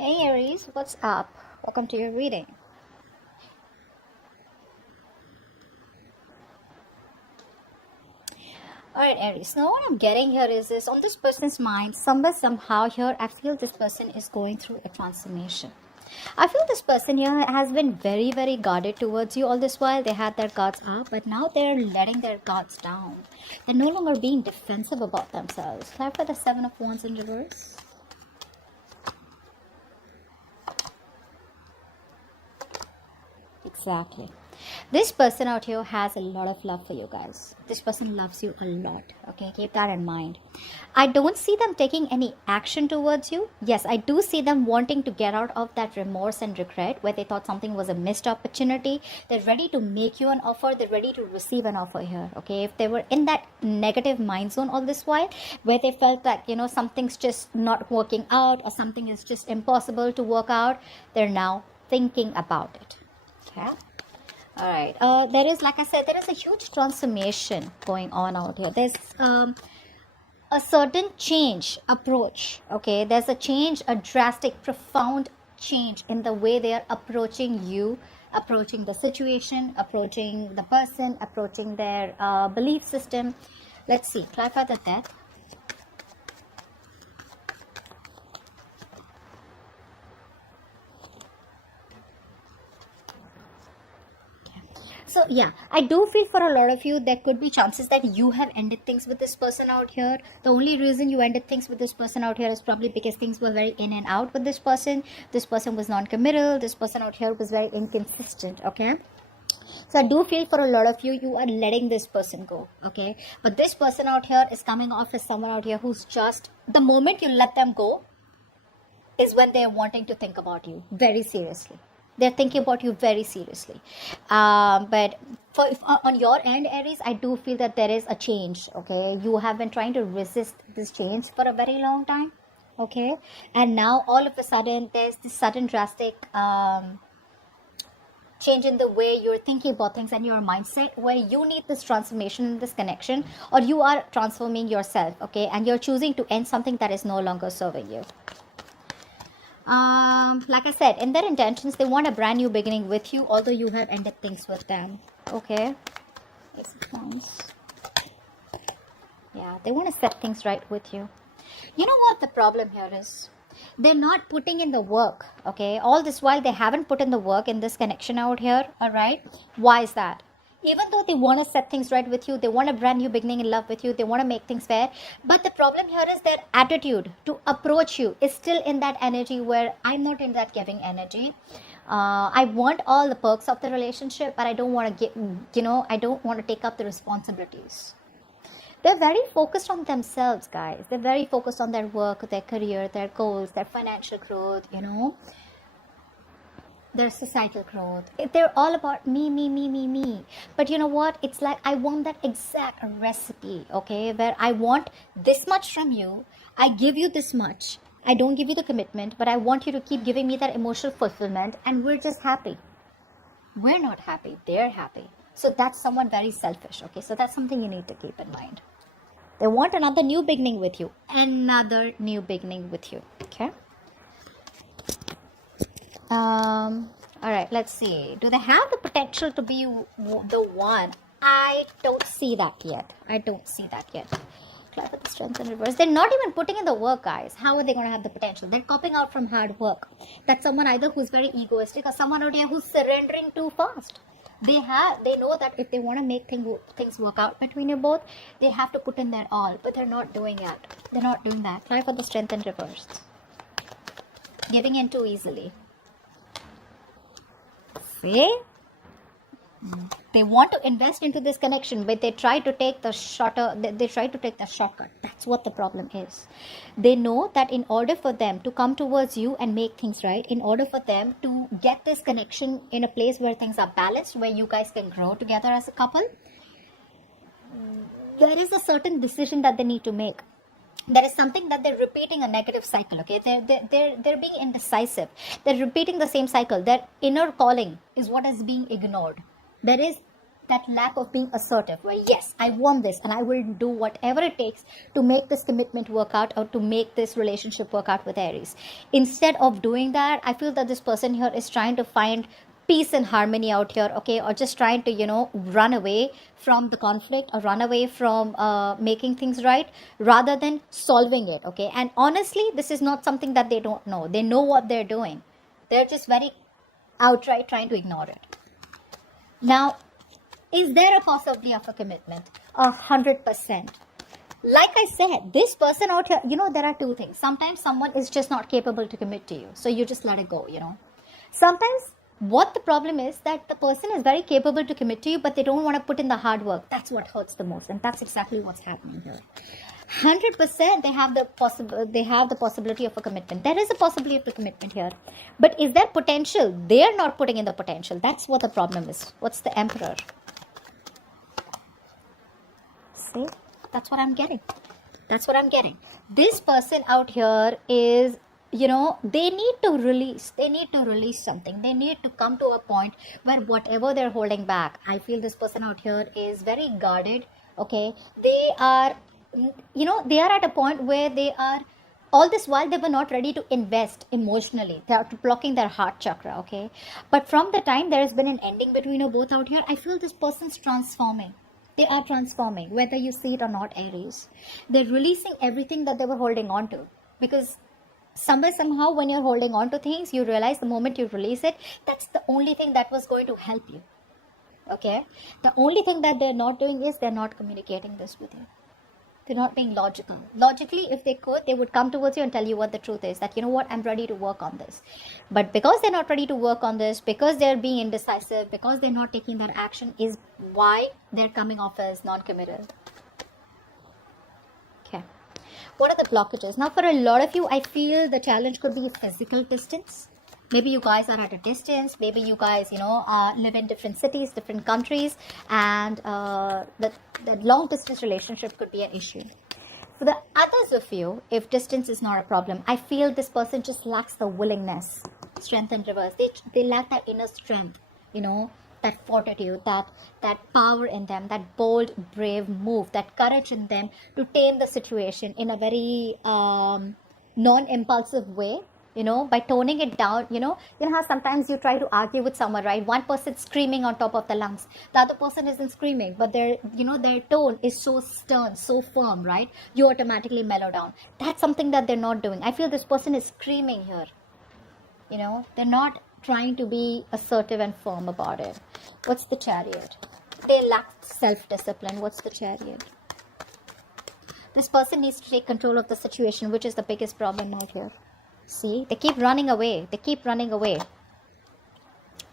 Hey Aries, what's up? Welcome to your reading. Alright, Aries. Now, what I'm getting here is this on this person's mind, somewhere, somehow, here, I feel this person is going through a transformation. I feel this person here has been very, very guarded towards you all this while. They had their guards up, but now they're letting their guards down. They're no longer being defensive about themselves. Clarify the Seven of Wands in reverse. Exactly. This person out here has a lot of love for you guys. This person loves you a lot. Okay, keep that in mind. I don't see them taking any action towards you. Yes, I do see them wanting to get out of that remorse and regret where they thought something was a missed opportunity. They're ready to make you an offer. They're ready to receive an offer here. Okay, if they were in that negative mind zone all this while where they felt like, something's just not working out or something is just impossible to work out, they're now thinking about it. Okay. All right. There is, like I said, there is a huge transformation going on out here. There's a certain change approach. Okay. There's a change, a drastic, profound change in the way they are approaching you, approaching the situation, approaching the person, approaching their belief system. Let's see. Clarify the Death. So yeah, I do feel for a lot of you there could be chances that you have ended things with this person out here. The only reason you ended things with this person out here is probably because things were very in and out with this person. This person was non-committal. This person out here was very inconsistent. Okay. So I do feel for a lot of you, you are letting this person go. Okay. But this person out here is coming off as someone out here who's just, the moment you let them go is when they're wanting to think about you very seriously. They're thinking about you very seriously. But on your end, Aries, I do feel that there is a change. Okay, you have been trying to resist this change for a very long time. Okay, and now all of a sudden there's this sudden drastic change in the way you're thinking about things and your mindset, where you need this transformation, this connection, or you are transforming yourself. Okay, and you're choosing to end something that is no longer serving you. Like I said, in their intentions, they want a brand new beginning with you, although you have ended things with them. Okay. Ace of Wands. Yeah, they want to set things right with you. You know what the problem here is? They're not putting in the work. Okay. All this while, they haven't put in the work in this connection out here. All right. Why is that? Even though they want to set things right with you, they want a brand new beginning in love with you, they want to make things fair, but the problem here is their attitude to approach you is still in that energy where I'm not in that giving energy. I want all the perks of the relationship, but I don't want to get, I don't want to take up the responsibilities. They're very focused on themselves, guys. They're very focused on their work, their career, their goals, their financial growth, their societal growth. They're all about me. But you know what? It's like I want that exact recipe, okay? Where I want this much from you. I give you this much. I don't give you the commitment, but I want you to keep giving me that emotional fulfillment, and we're just happy. We're not happy. They're happy. So that's someone very selfish, okay? So that's something you need to keep in mind. They want another new beginning with you. Another new beginning with you, okay? All right, let's see. Do they have the potential to be the one? I don't see that yet. Clarify the Strength in reverse. They're not even putting in the work, guys. How are they going to have the potential? They're copping out from hard work. That's someone either who's very egoistic or someone out here who's surrendering too fast. They know that if they want to make things work out between you both, they have to put in their all. But they're not doing it. They're not doing that. Clarify the Strength in reverse. Giving in too easily. See? They want to invest into this connection, but they try to take the shortcut. That's what the problem is. They know that in order for them to come towards you and make things right, in order for them to get this connection in a place where things are balanced, where you guys can grow together as a couple, there is a certain decision that they need to make. There is something that they're repeating a negative cycle. Okay, they're being indecisive. They're repeating the same cycle. Their inner calling is what is being ignored. There is that lack of being assertive, well, yes, I want this and I will do whatever it takes to make this commitment work out or to make this relationship work out with Aries. Instead of doing that, I feel that this person here is trying to find peace and harmony out here, okay, or just trying to, run away from the conflict or run away from making things right rather than solving it, okay. And honestly, this is not something that they don't know. They know what they're doing. They're just very outright trying to ignore it. Now, is there a possibility of a commitment? 100%. Like I said, this person out here, there are two things. Sometimes someone is just not capable to commit to you, so you just let it go, Sometimes what the problem is that the person is very capable to commit to you, but they don't want to put in the hard work. That's what hurts the most, and that's exactly what's happening here. 100% they have the possibility of a commitment. There is a possibility of a commitment here, but is there potential? They are not putting in the potential. That's what the problem is. What's the Emperor? See, that's what I'm getting. This person out here is, they need to release something. They need to come to a point where whatever they're holding back, I feel this person out here is very guarded, okay. They are at a point where they are, all this while they were not ready to invest emotionally. They are blocking their heart chakra, okay. But from the time there has been an ending between you both out here, I feel this person's transforming. They are transforming, whether you see it or not, Aries. They're releasing everything that they were holding on to, because somehow when you're holding on to things, you realize the moment you release it, that's the only thing that was going to help you, okay. The only thing that they're not doing is they're not communicating this with you. They're not being logical. Logically, if they could, they would come towards you and tell you what the truth is, that, I'm ready to work on this. But because they're not ready to work on this, because they're being indecisive, because they're not taking that action, is why they're coming off as non-committal. Okay. What are the blockages? Now, for a lot of you, I feel the challenge could be physical distance. Maybe you guys are at a distance. Maybe you guys, live in different cities, different countries, and that long distance relationship could be an issue. For the others of you, if distance is not a problem, I feel this person just lacks the willingness. Strength in reverse. They lack that inner strength, that fortitude, that power in them, that bold, brave move, that courage in them to tame the situation in a very non-impulsive way. By toning it down, how sometimes you try to argue with someone, right? One person's screaming on top of the lungs. The other person isn't screaming, but their tone is so stern, so firm, right? You automatically mellow down. That's something that they're not doing. I feel this person is screaming here. They're not trying to be assertive and firm about it. What's the Chariot? They lack self-discipline. What's the Chariot? This person needs to take control of the situation, which is the biggest problem out here. See, they keep running away.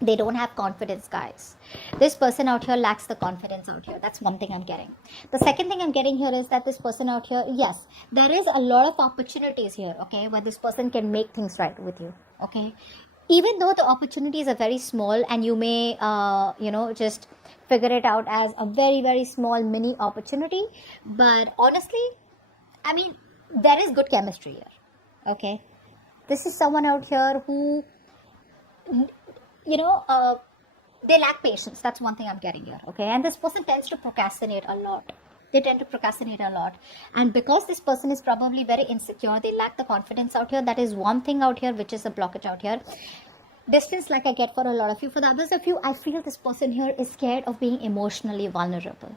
They don't have confidence, guys. This person out here lacks the confidence out here. That's one thing I'm getting. The second thing I'm getting here is that this person out here, yes, there is a lot of opportunities here, okay, where this person can make things right with you, okay. Even though the opportunities are very small and you may, just figure it out as a very, very small mini opportunity. But honestly, I mean, there is good chemistry here, okay. This is someone out here who, they lack patience. That's one thing I'm getting here, okay? And this person tends to procrastinate a lot. And because this person is probably very insecure, they lack the confidence out here. That is one thing out here, which is a blockage out here. Distance, like I get for a lot of you. For the others of you, I feel this person here is scared of being emotionally vulnerable.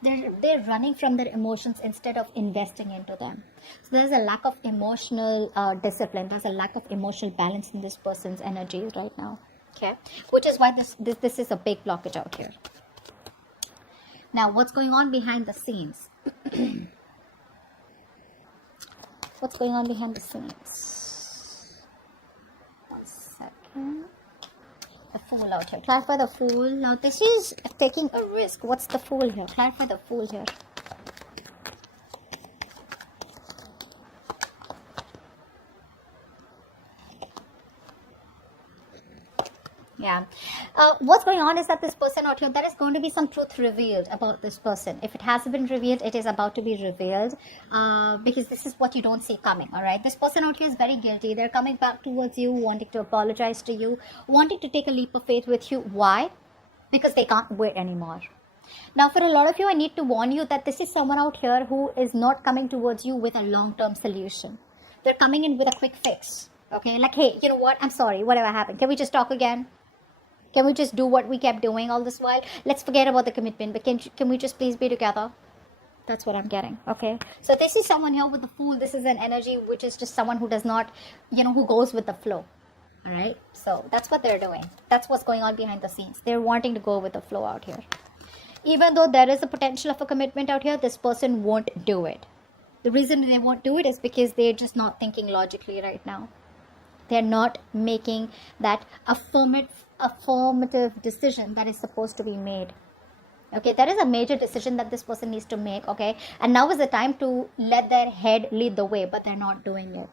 They're running from their emotions instead of investing into them. So there's a lack of emotional discipline. There's a lack of emotional balance in this person's energies right now. Okay, which is why this is a big blockage out here. Now, what's going on behind the scenes? What's going on behind the scenes? 1 second. The Fool out here. Clarify the Fool. Now, this is taking a risk. What's the Fool here? Clarify the Fool here. Yeah. What's going on is that this person out here, there is going to be some truth revealed about this person. If it hasn't been revealed, it is about to be revealed, because this is what you don't see coming, all right? This person out here is very guilty. They're coming back towards you, wanting to apologize to you, wanting to take a leap of faith with you. Why? because they can't wait anymore. Now, for a lot of you, I need to warn you that this is someone out here who is not coming towards you with a long-term solution. They're coming in with a quick fix. Okay, like, hey, you know what? I'm sorry. Whatever happened. Can we just talk again? Can we just do what we kept doing all this while? Let's forget about the commitment. But can we just please be together? That's what I'm getting. Okay. So this is someone here with the Fool. This is an energy which is just someone who does not, who goes with the flow. All right. So that's what they're doing. That's what's going on behind the scenes. They're wanting to go with the flow out here. Even though there is a potential of a commitment out here, this person won't do it. The reason they won't do it is because they're just not thinking logically right now. They're not making that affirmative decision that is supposed to be made. Okay, there is a major decision that this person needs to make. Okay, and now is the time to let their head lead the way, but they're not doing it.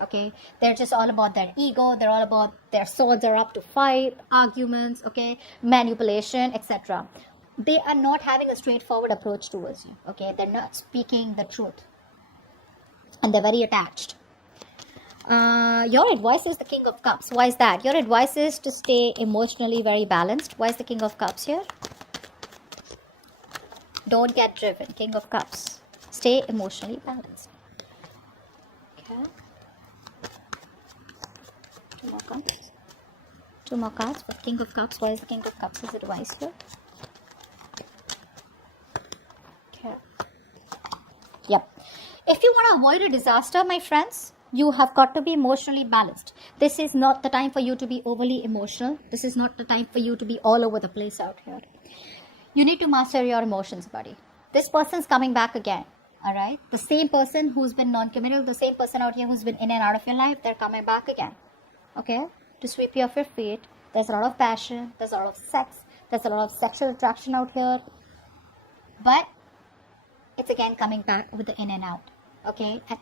Okay, they're just all about their ego. They're all about their swords are up to fight, arguments, okay, manipulation, etc. They are not having a straightforward approach towards you. Okay, they're not speaking the truth, and they're very attached. Your advice is the King of Cups. Why is that? Your advice is to stay emotionally very balanced. Why is the King of Cups here? Don't get driven. King of Cups. Stay emotionally balanced. Okay. Two more cards. Two more cards for King of Cups. Why is the King of Cups' advice here? Okay. Yep. If you want to avoid a disaster, my friends, you have got to be emotionally balanced. This is not the time for you to be overly emotional. This is not the time for you to be all over the place out here. You need to master your emotions, buddy. This person's coming back again. All right. The same person who's been non-committal, the same person out here who's been in and out of your life, they're coming back again. Okay. To sweep you off your feet. There's a lot of passion. There's a lot of sex. There's a lot of sexual attraction out here. But it's again coming back with the in and out. Okay. And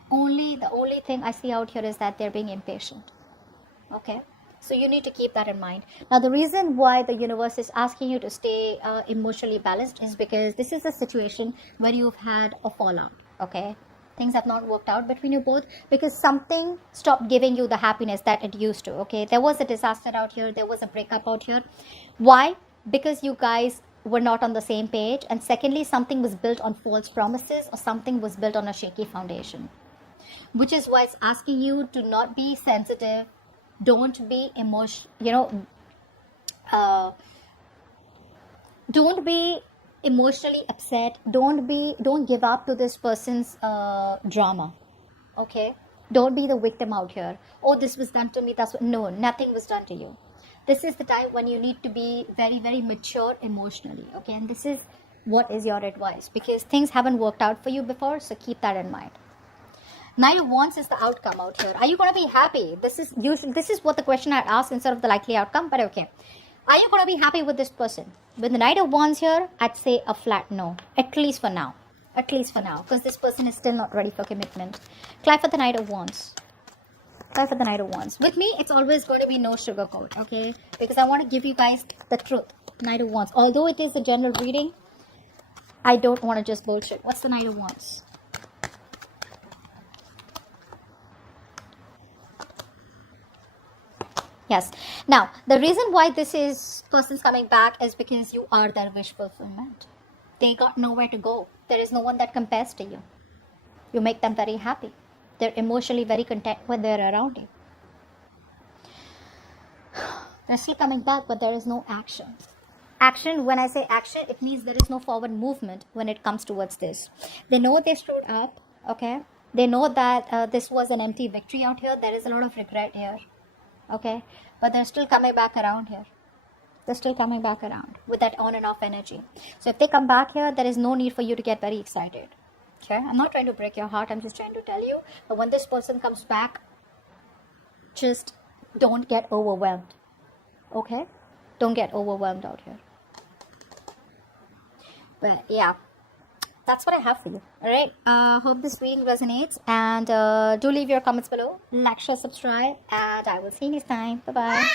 the only thing I see out here is that they're being impatient. Okay. So you need to keep that in mind. Now, the reason why the universe is asking you to stay emotionally balanced is because this is a situation where you've had a fallout, okay? Things have not worked out between you both because something stopped giving you the happiness that it used to, okay? There was a disaster out here. There was a breakup out here. Why? Because you guys were not on the same page. And secondly, something was built on false promises or something was built on a shaky foundation, which is why it's asking you to not be sensitive. Don't be don't be emotionally upset. Don't give up to this person's drama. Okay, don't be the victim out here. Oh, this was done to me. No, nothing was done to you. This is the time when you need to be very, very mature emotionally. Okay, and this is what is your advice because things haven't worked out for you before. So keep that in mind. Knight of Wands is the outcome out here. Are you going to be happy? This is what the question I asked instead of the likely outcome, but okay. Are you going to be happy with this person? With the Knight of Wands here, I'd say a flat no. At least for now. At least for now. Because this person is still not ready for commitment. Clap for the Knight of Wands. Clap for the Knight of Wands. With me, it's always going to be no sugarcoat, okay? Because I want to give you guys the truth. Knight of Wands. Although it is a general reading, I don't want to just bullshit. What's the Knight of Wands? Yes. Now, the reason why this is person's coming back is because you are their wish fulfillment. They got nowhere to go. There is no one that compares to you. You make them very happy. They're emotionally very content when they're around you. They're still coming back, but there is no action. Action, when I say action, it means there is no forward movement when it comes towards this. They know they screwed up, okay? They know that this was an empty victory out here. There is a lot of regret here. Okay, but they're still coming back around here. They're still coming back around with that on and off energy. So if they come back here, there is no need for you to get very excited. Okay, I'm not trying to break your heart. I'm just trying to tell you that when this person comes back, just don't get overwhelmed. Okay, don't get overwhelmed out here. But yeah, that's what I have for you. All right. Hope this reading resonates. And do leave your comments below. Like, share, subscribe. And I will see you next time. Bye-bye.